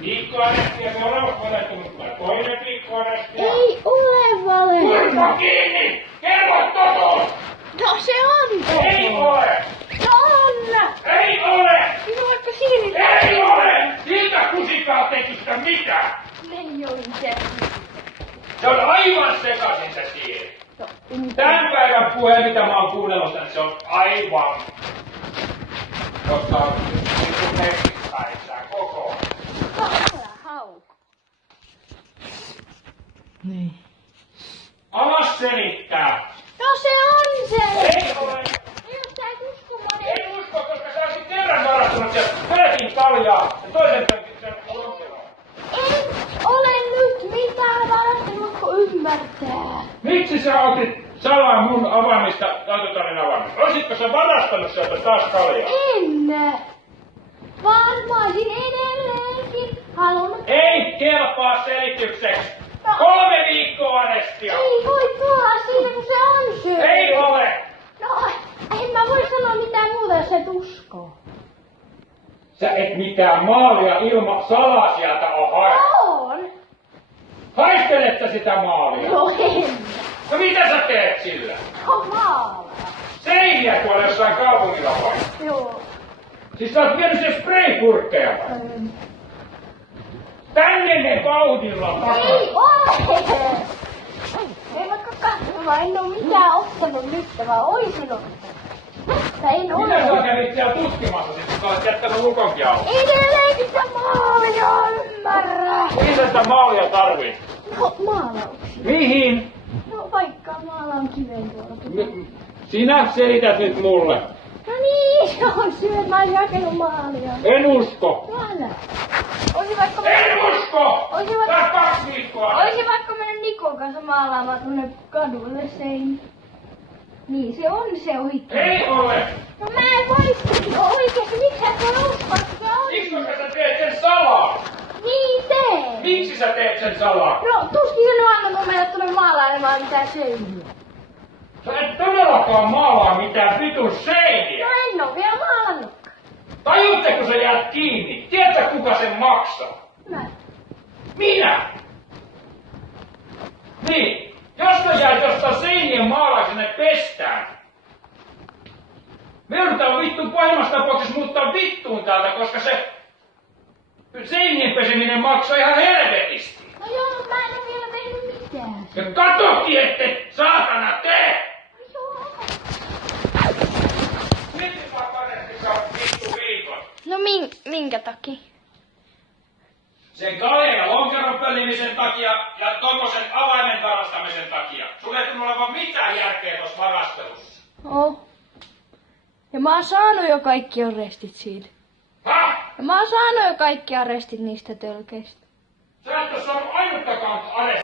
Piikkoarestia, se on valehtunut. Toinen piikkoarestia. Ei ole valehtunut. Kurva kiinni! Kerro totuus! No se on totuus. Ei ole! No on! Ei ole! Minä vaikka siirryt. Ei ole! Siltä kusikaa teki sitä mitään! Ei ole se. Se on aivan sekaisin se siiri. No, Tän päivän puhe, mitä mä oon kuunnellut, niin se on aivan. Koska on niinku merkittäissään koko. no älä hauku. Niin. Alas selittää! No se on se! Ei ole! Jos sä et usko mua, niin... Ei usko, koska sä olisit kerran varastanut sieltä pöötin kaljaa ja toisen pöötin sen lonkeroon. En ole nyt mitään varastanut, ymmärtää. Miksi sä otit salaa mun avaamista autotallin avaamista? Olisitko sä varastanut sieltä taas kaljaa? En! Vaan mä olisin edelleenkin halunnut... Ei kelpaa selitykseksi! No. 3 viikkoa arestia! Ei voi tulla siinä, kun se on syy. Ei ole! No, en mä voi sanoa mitään muuta, jos et usko. Sä et mitään maalia ilman salaa sieltä oo hae. On! Haistelet sä sitä maalia? No en! No mitä sä teet sillä? No maala. Seiniä tuolla jossain kaupungilla vai? Joo. Siis sä oot vienyt sen spraypurkkeja vai? Tänne ne vauhdilla takas. Ei ole! Ei vaikka katsomaan, en oo mitään ottanut nyt, vaan oisin ottanut. Mutta en ole. Mitä sä kävit siellä tutkimassa sit, kun sä olet jättänyt lukonkin auki? Edelleen sitä maalia ymmärrä. Mihin sä maalia tarvit? No maalauksia. Mihin? No vaikka maalaan kiven tuolla. Sinä selität nyt mulle. No niin, se on syy, että mä olisin hakenut maalia. En usko. No älä. Oisin vaikka En usko! Oisin vaikka... Tää 2 viikkoa. Oisin vaikka mennyt Nikon kanssa maalaamaan tuonne kadulle sein. Niin se on se oikein. Ei ole! No mä en voi no oikeesti, miksi sä et voi uskoa, että se on? Siksi koska sä teet sen salaa! Niin tee! Miksi sä teet sen salaa? No tuskin sen on annettu meille tuonne maalailemaan mitään seiniä. Sä et todellakaan maalaa mitään vitun seiniä! No en oo vielä maalannutkaan. Tajuutteko sä jäät kiinni? Tiedätkö kuka sen maksaa? Mä. Minä! Niin, jos sä jäät jostain seinien maalaa sinne pestään, me joudutaan vittu pahimmassa tapauksessa muuttaa vittuun täältä, koska se seinien peseminen maksaa ihan helvetisti. No joo, mutta mä en oo vielä tehnyt mitään. Ja katokin, ette saatana tee! No joo. Miten mä paremmin on vittu viikon? No minkä takia? Sen kaljan ja lonkeron pölimisen takia ja tommosen avaimen tarastamisen takia. Sulla ei tunnu olevan mitään järkeä tossa varastelussa. Oh. Ja mä oon saanut jo kaikki arestit siitä. Ha? Ja mä oon saanut jo kaikki arestit niistä tölkeistä. Sä et oo saanut ainuttakaan